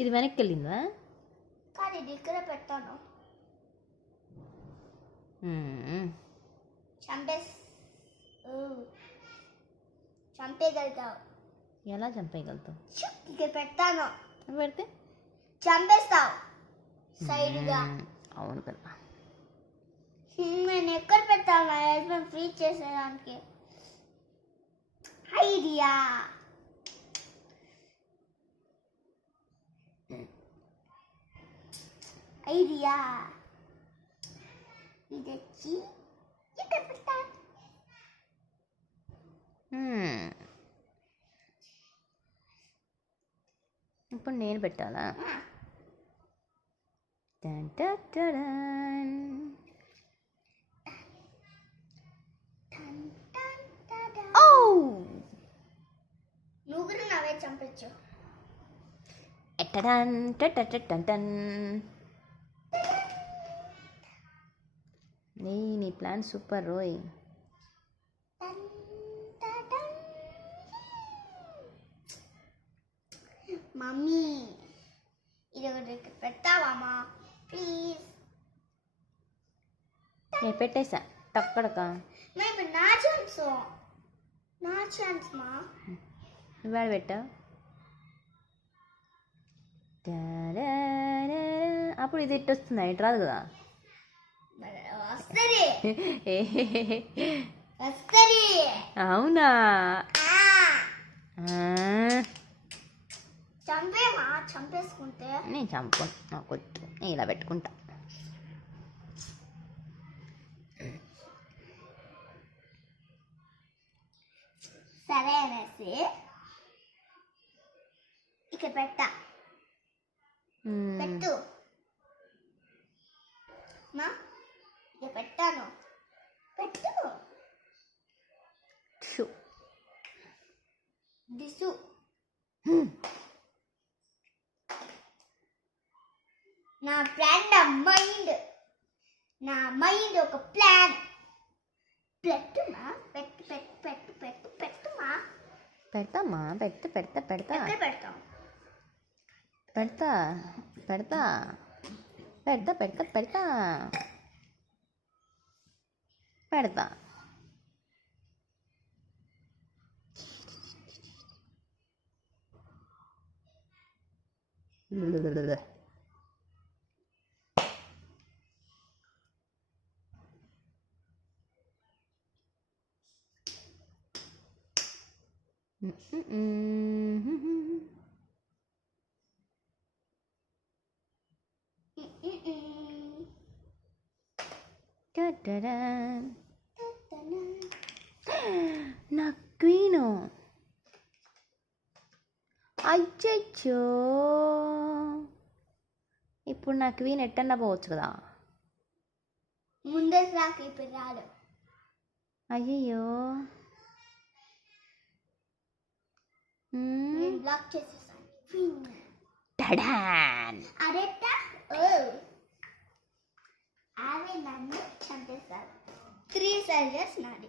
ఇది వెనక్కి వెళ్ళిందా? కానీ ఇది ఇక్కడ పెట్టాను. చంపేయగలుగుతావు. ఎలా చంపేయగలుగుతావు? ఇక్కడ పెడతాను. పెడితే చంపేస్తావు సైడ్గా. అవును కదా. నేను ఎక్కడ పెడతాను నా హస్బెండ్ ఫ్రీ చేసేదానికి? ఐడియా ఐడియా ఇది వచ్చి ఇక్కడ పెడతా. ఇప్పుడు నేను పెట్టాలా? నువ్వు కూడా నవ్వే చంపచ్చు. నీ ప్లాన్ సూపర్ రోయ్. మమ్మీ ఇది ఒకటి పెట్టావమ్మా ప్లీజ్. నేను పెట్టేసా టక్కడక. ఇప్పుడు నా ఛాన్స్ మా. ఇవాళ పెట్టా. అప్పుడు ఇది ఇటు వస్తుందా? ఇటు రాదు కదా. అవునా? చంపేమా? చంపేసుకుంటే నేను చంపుకుంటా. నాకు వద్దు, నేను ఇలా పెట్టుకుంటా. సరే అనేసి ఇక్కడ పెట్టా. పెట్టు మా. ఇక్కడ పెట్టాను. పెట్టు. దిసు నా ప్లాన్ నా మైండ్ ఒక ప్లాన్. పెట్టుమా. పెట్టుమా. పెడతామా? పెడతా ఎక్కడ పెడతాం? పెడతా. నా క్వీను. అచ్చచ్చో, ఇప్పుడు నా క్వీన్ ఎట్టన్నా పోవచ్చు కదా. ముందే రాక ఇప్పుడు రాడు. అయ్యయ్యో, బ్లాక్ చేసేసాను. అరెట్టా అవి నన్ను చంపేస్తారు. 3 సైజెస్ నాది.